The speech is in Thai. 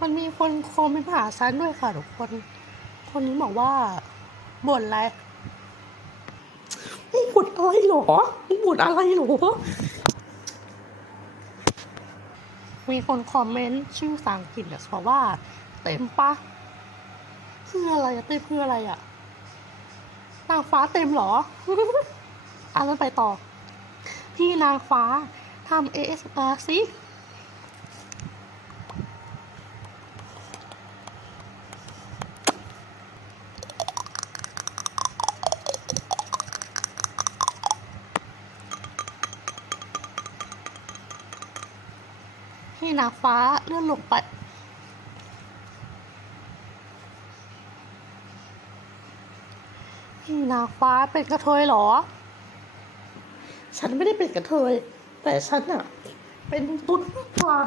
มันมีคนคอมเมนต์มาหาฉันด้วยค่ะทุกคน คนนี้บอกว่าบ่นอะไรมึงบ่นอะไรหรอมึงบ่นอะไรหรอ มีคนคอมเมนต์ชื่อภาษาอังกฤษเนี่ยบอกว่า เต็มปะคืออะไรอะเต็มคืออะไรอะนางฟ้าเต็มเหรออะแล้วไปต่อ พี่นางฟ้าทำ ASMR สิ พี่นางฟ้าเลื่อนลงไปพี่นางฟ้าเป็นกระเทยเหรอ ฉันไม่ได้เป็นกระเทยแต่ฉันอะเป็นตุ๊ดปลา